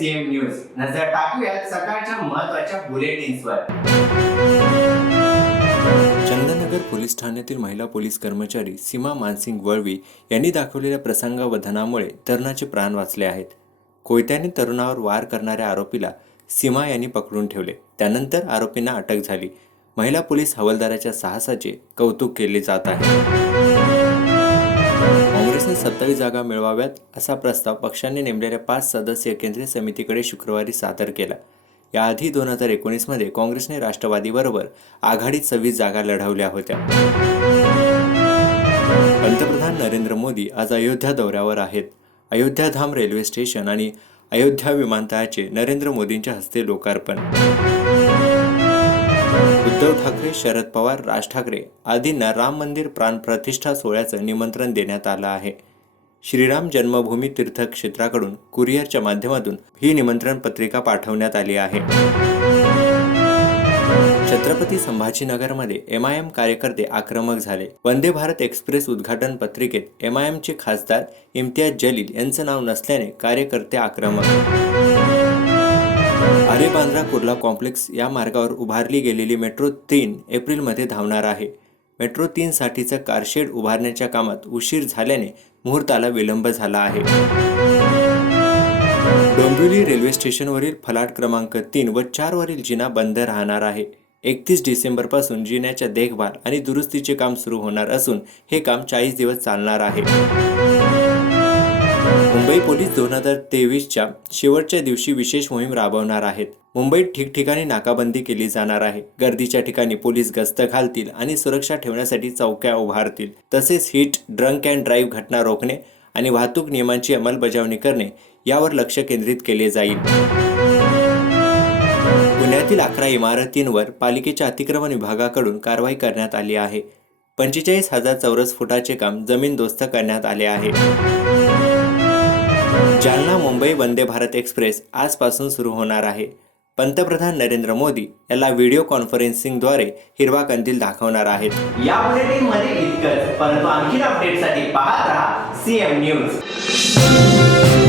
CM news. नजर टाकूयात सकाळच्या महत्त्वाच्या बुलेटिन्सवर. चंदननगर पोलीस ठाण्यातील महिला पोलीस कर्मचारी सीमा मानसिंग वळवी यांनी दाखवलेल्या प्रसंगावधानामुळे तरुणाचे प्राण वाचले आहेत. कोयत्याने तरुणावर वार करणाऱ्या आरोपीला सीमा यांनी पकडून ठेवले. त्यानंतर आरोपींना अटक झाली. महिला पोलीस हवालदाराच्या साहसाचे कौतुक केले जात आहे. काँग्रेसने 27 जागा मिळवाव्यात असा प्रस्ताव पक्षाने नेमलेल्या 5 सदस्यीय केंद्रीय समितीकडे शुक्रवारी सादर केला. याआधी 2019 मध्ये काँग्रेसने राष्ट्रवादीबरोबर आघाडीत 26 जागा लढवल्या होत्या. पंतप्रधान नरेंद्र मोदी आज अयोध्या दौऱ्यावर आहेत. अयोध्याधाम रेल्वे स्टेशन आणि अयोध्या विमानतळाचे नरेंद्र मोदींच्या हस्ते लोकार्पण. उद्धव ठाकरे, शरद पवार, राज ठाकरे आदींना राम मंदिर प्राणप्रतिष्ठा सोहळ्याचं निमंत्रण देण्यात आलं आहे. श्रीराम जन्मभूमी तीर्थक्षेत्राकडून कुरिअरच्या माध्यमातून ही निमंत्रण पत्रिका पाठवण्यात आली आहे. छत्रपती संभाजीनगरमध्ये MIM कार्यकर्ते आक्रमक झाले. वंदे भारत एक्सप्रेस उद्घाटन पत्रिकेत MIMचे खासदार इम्तियाज जलील यांचं नाव नसल्याने कार्यकर्ते आक्रमक. आरे बांद्रा कुर्ला कॉम्प्लेक्स या मार्गावर उभारली गेलेली मेट्रो 3 एप्रिलमध्ये धावणार आहे. मेट्रो 3 साठीचं कारशेड उभारण्याच्या कामात उशीर झाल्याने मुहूर्ताला विलंब झाला आहे. डोंबिवली रेल्वे स्टेशनवरील फलाट क्रमांक 3 व 4 वरील जिना बंद राहणार आहे. 31 डिसेंबरपासून जिन्याच्या देखभाल आणि दुरुस्तीचे काम सुरू होणार असून हे काम 40 दिवस चालणार आहे. मुंबई पोलीस 2023च्या शेवटच्या दिवशी विशेष मोहीम राबवणार आहेत. मुंबईत ठिकठिकाणी नाकाबंदी केली जाणार आहे. गर्दीच्या ठिकाणी पोलीस गस्त घालतील आणि सुरक्षा ठेवण्यासाठी चौक्या उभारतील. तसेच हिट, ड्रंक अँड ड्राईव्ह घटना रोखणे आणि वाहतूक नियमांची अंमलबजावणी करणे यावर लक्ष केंद्रित केले जाईल. पुण्यातील 11 इमारतींवर पालिकेच्या अतिक्रमण विभागाकडून कारवाई करण्यात आली आहे. 45,000 चौरस फुटाचे काम जमीनदोस्त करण्यात आले आहे. जालना मुंबई वंदे भारत एक्सप्रेस आजपासून सुरू होणार आहे. पंतप्रधान नरेंद्र मोदी याला व्हिडिओ कॉन्फरन्सिंगद्वारे हिरवा कंदील दाखवणार आहेत. या बुलेटिनमध्ये इतकंच, परंतु आणखी अपडेटसाठी पाहत राहा सीएम न्यूज.